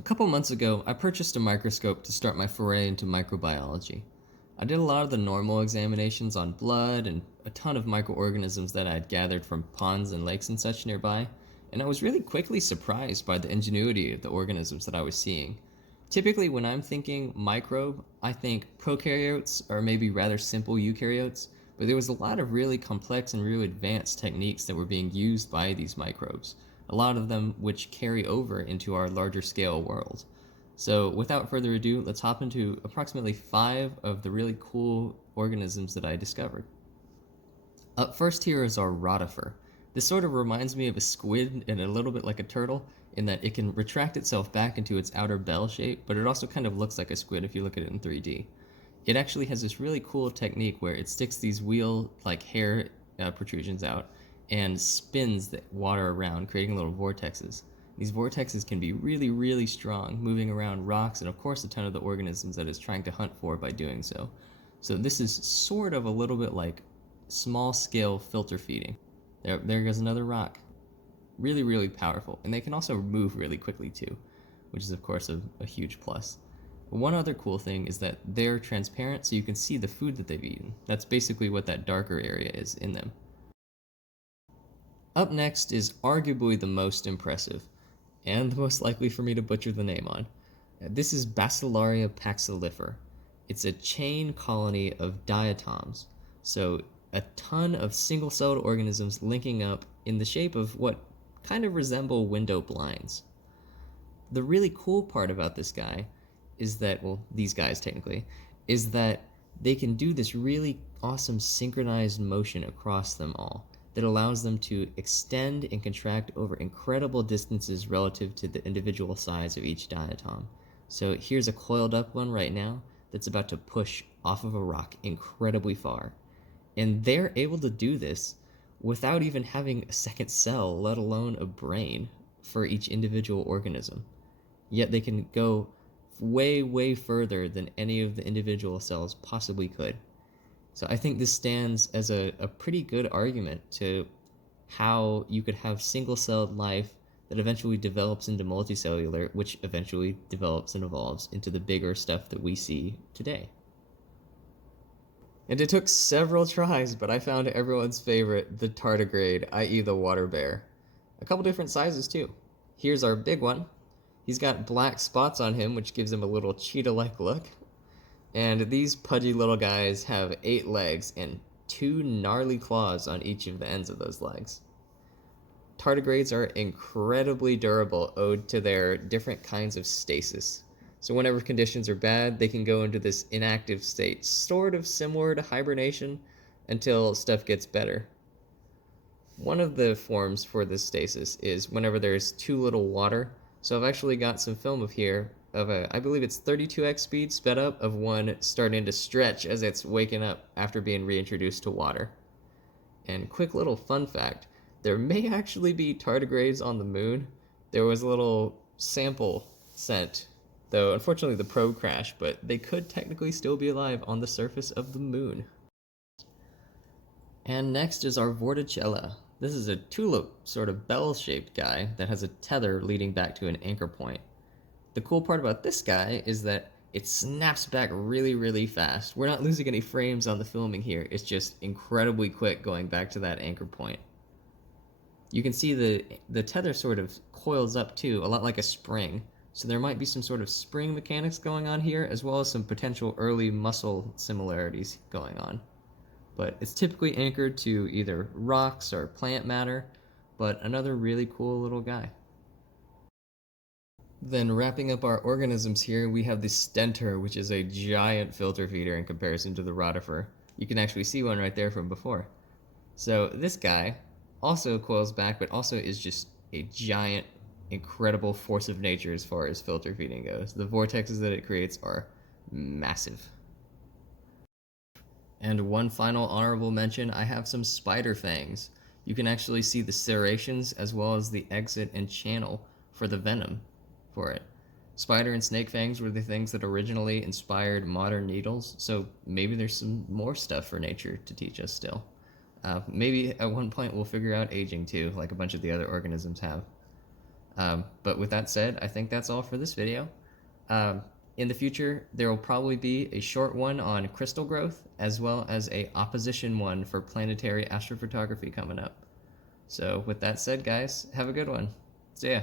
A couple months ago, I purchased a microscope to start my foray into microbiology. I did a lot of the normal examinations on blood and a ton of microorganisms that I had gathered from ponds and lakes and such nearby, and I was really quickly surprised by the ingenuity of the organisms that I was seeing. Typically, when I'm thinking microbe, I think prokaryotes or maybe rather simple eukaryotes, but there was a lot of really complex and really advanced techniques that were being used by these microbes, a lot of them which carry over into our larger scale world. So, without further ado, let's hop into approximately 5 of the really cool organisms that I discovered. Up first here is our Rotifer. This sort of reminds me of a squid and a little bit like a turtle in that it can retract itself back into its outer bell shape, but it also kind of looks like a squid if you look at it in 3D. It actually has this really cool technique where it sticks these wheel like hair protrusions out and spins the water around, creating little vortexes. These vortexes can be really, really strong, moving around rocks and, of course, a ton of the organisms that it's trying to hunt for by doing so. So, this is sort of a little bit like small scale filter feeding. There goes another rock. Really, really powerful. And they can also move really quickly, too, which is, of course, a huge plus. One other cool thing is that they're transparent so you can see the food that they've eaten. That's basically what that darker area is in them. Up next is arguably the most impressive, and the most likely for me to butcher the name on. This is Basilaria paxillifer. It's a chain colony of diatoms, so a ton of single-celled organisms linking up in the shape of what kind of resemble window blinds. The really cool part about this guy is that, well, these guys technically, is that they can do this really awesome synchronized motion across them all that allows them to extend and contract over incredible distances relative to the individual size of each diatom. So here's a coiled up one right now that's about to push off of a rock incredibly far. And they're able to do this without even having a second cell, let alone a brain, for each individual organism. Yet they can go way, way further than any of the individual cells possibly could. So I think this stands as a pretty good argument to how you could have single-celled life that eventually develops into multicellular, which eventually develops and evolves into the bigger stuff that we see today. And it took several tries, but I found everyone's favorite, the tardigrade, i.e. the water bear. A couple different sizes too. Here's our big one. He's got black spots on him, which gives him a little cheetah-like look. And these pudgy little guys have 8 legs and 2 gnarly claws on each of the ends of those legs. Tardigrades are incredibly durable, owed to their different kinds of stasis. So whenever conditions are bad, they can go into this inactive state, sort of similar to hibernation, until stuff gets better. One of the forms for this stasis is whenever there's too little water. So I've actually got some film of here of I believe it's 32x speed sped up of one starting to stretch as it's waking up after being reintroduced to water. And quick little fun fact, there may actually be tardigrades on the moon. There was a little sample sent, though unfortunately the probe crashed, but they could technically still be alive on the surface of the moon. And next is our Vorticella. This is a tulip sort of bell-shaped guy that has a tether leading back to an anchor point. The cool part about this guy is that it snaps back really, really fast. We're not losing any frames on the filming here. It's just incredibly quick going back to that anchor point. You can see the tether sort of coils up too, a lot like a spring. So there might be some sort of spring mechanics going on here, as well as some potential early muscle similarities going on. But it's typically anchored to either rocks or plant matter, but another really cool little guy. Then wrapping up our organisms here, we have the Stentor, which is a giant filter feeder in comparison to the Rotifer. You can actually see one right there from before. So this guy also coils back, but also is just a giant, incredible force of nature as far as filter feeding goes. The vortexes that it creates are massive. And one final honorable mention, I have some spider fangs. You can actually see the serrations as well as the exit and channel for the venom for it. Spider and snake fangs were the things that originally inspired modern needles, so maybe there's some more stuff for nature to teach us still. Maybe at one point we'll figure out aging too, like a bunch of the other organisms have. But with that said, I think that's all for this video. Um, in the future, there will probably be a short one on crystal growth, as well as a opposition one for planetary astrophotography coming up. So with that said, guys, have a good one. See ya.